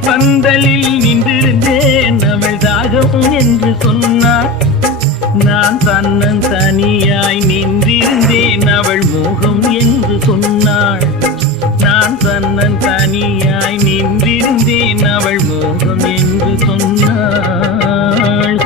தண்ணீர் பந்தலில் நின்றிருந்தேன் அவள் தாகம் என்று சொன்னாள். நான் தன்னன் தனியாய் நின்றிருந்தேன் அவள் மோகம் என்று சொன்னாள். நான் தன்னன் தனியாய் நின்றிருந்தேன் அவள் மோகம் என்று சொன்னாள்.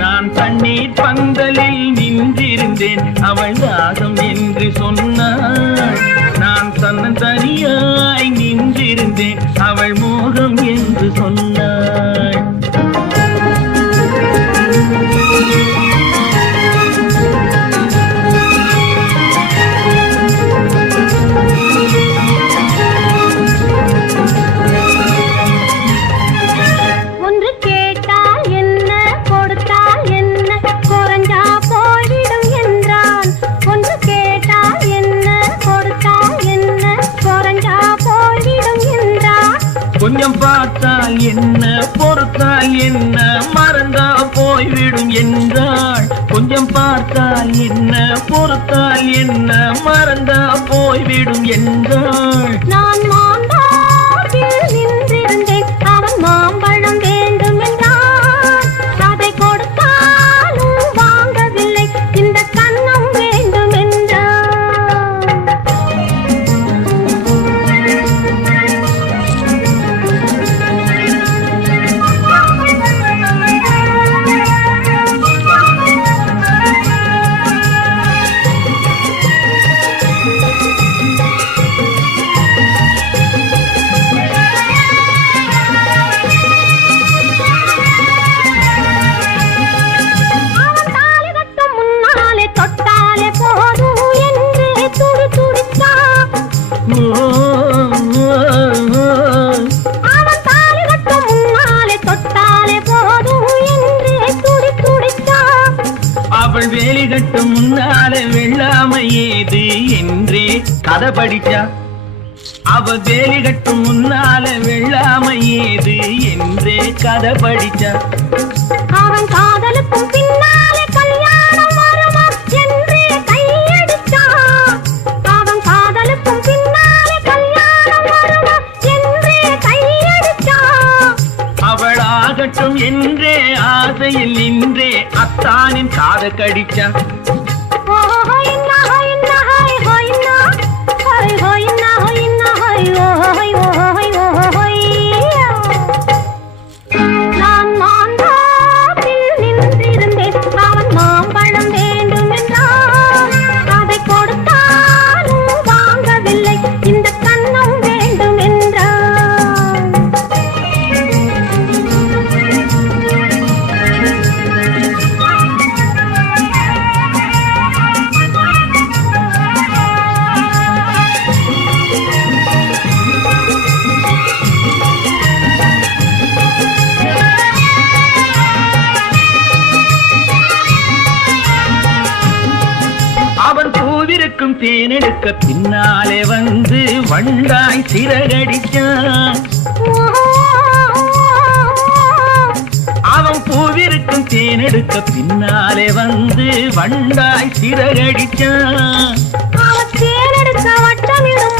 நான் தண்ணீர் பந்தலில் நின்றிருந்தேன் அவள் தாகம் என்று சொன்னாள். நான் தன்னன் தனியாய் நின்றிருந்தேன் அவள் மோகம் என்று சொன்னாள். கொஞ்சம் பார்த்தால் என்ன பொறுத்தால் என்ன மறந்தா போய்விடும் என்றாள். கொஞ்சம் பார்த்தால் என்ன பொறுத்தால் என்ன மறந்தா போய்விடும் என்றாள். நான் மாம்பழத்தில் நின்றிருந்தேன் அவன் மாம்பழம் வேண்டும் என்றான். அதை கொடுத்தாலும் வாங்கவில்லை இந்த கன்னம் வேண்டும் என்றான். அவள் வேலி கட்டும் முன்னாலே வெள்ளாமை ஏது என்றே கதை படிச்சா. அவள் வேலி கட்டும் முன்னாலே வெள்ளாமை ஏது என்றே கதை படிச்சா. அவன் காதலுக்கும் பின்னாலே கல்யாணம் வருமா என்றே கையடிச்சா. அவன் காதலுக்கும் பின்னாலே கல்யாணம் வருமா என்றே கையடிச்சா. அவள் ஆகட்டும் என்றே ஆசையில் நின்றே அத்தானின் காத கடிச்சா. நான் மாம்பழத்தில் நின்றிருந்தேன் அவன் மாம்பழம் வேண்டும் என்றான். அதை கொடுத்தாலும் வாங்கவில்லை இந்த கன்னம் வேண்டும் என்றான். அவன் பூவிருக்கும் தேனெடுக்க பின்னாலே வந்து வண்டாய் சிறகடிச்சான். அவன் பூவிருக்கும் தேனெடுக்க பின்னாலே வந்து வண்டாய் சிறகடிச்சான். அவன் தேனெடுக்க வட்டமிடும்